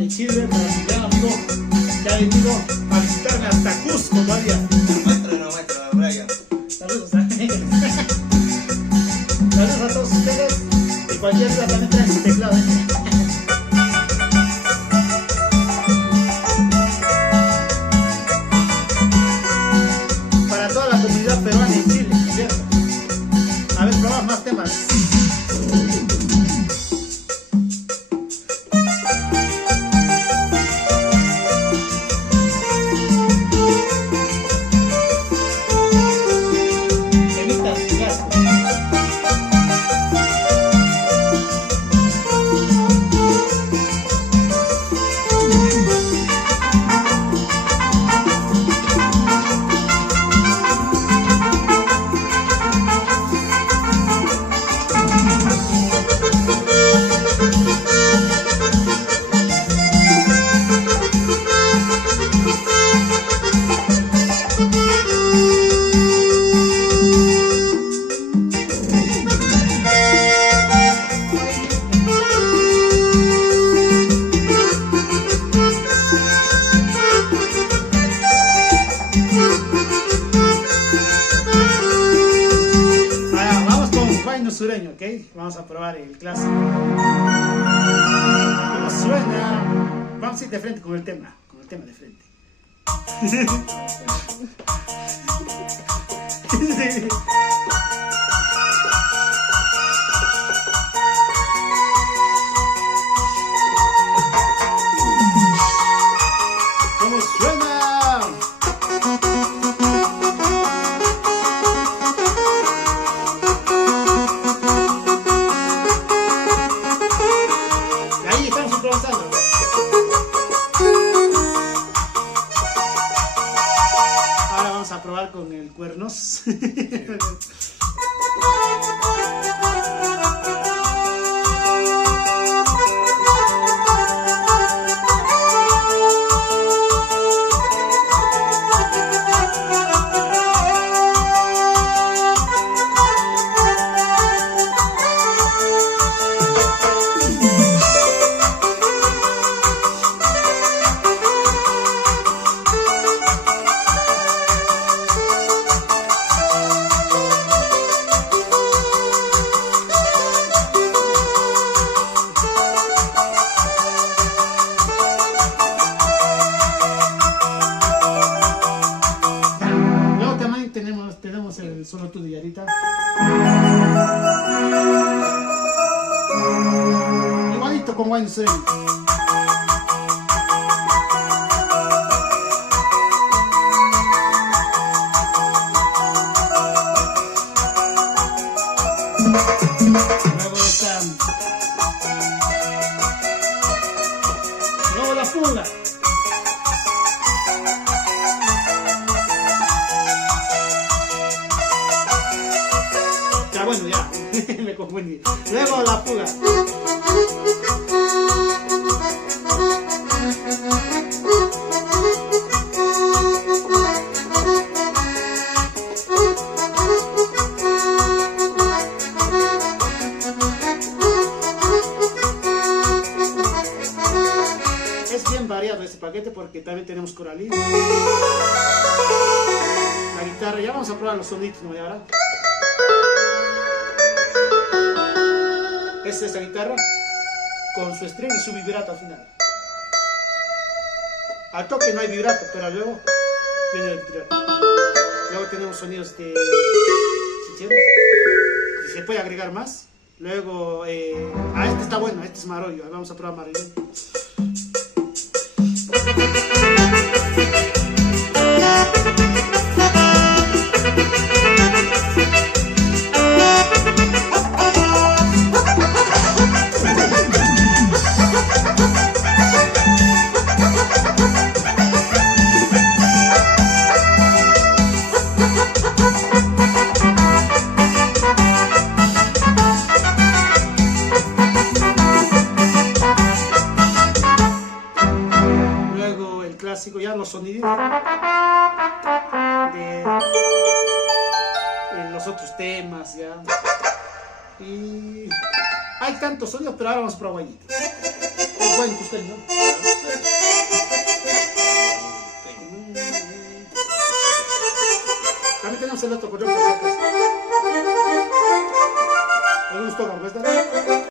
de Chile, para mi gran amigo que ha venido a visitarme hasta Cusco todavía. Muéstralo, Brian. Saludos a saludos a todos ustedes y cualquier duda también traen su teclado. Para toda la comunidad peruana en Chile, ¿cierto? A ver, probamos más temas. Sureño, ¿ok? Vamos a probar el clásico. ¿Cómo suena? Vamos a ir de frente con el tema de frente. Sí. ¿Cómo suena? Ahora vamos a probar con el cuernos. Tenemos el Solo Tú de Yarita. Igualito con Wayne Sureño. Luego la fuga. Bueno, ya, me confundí. Luego la fuga. Es bien variado este paquete porque también tenemos coralina. La guitarra, ya vamos a probar los sonidos, ¿no? Ahora. Esta es la guitarra con su string y su vibrato al final. Al toque no hay vibrato, pero luego viene el vibrato. Luego tenemos sonidos de chicheros. Si se puede agregar más. Luego, este está bueno, este es marollo. Vamos a probar marollo. Ya los sonidos de los otros temas ya, y hay tantos sonidos, pero ahora vamos a probar guayito. Es buen costeño, ¿no? tenemos el otro control por si acaso. Algunos tocan, pues,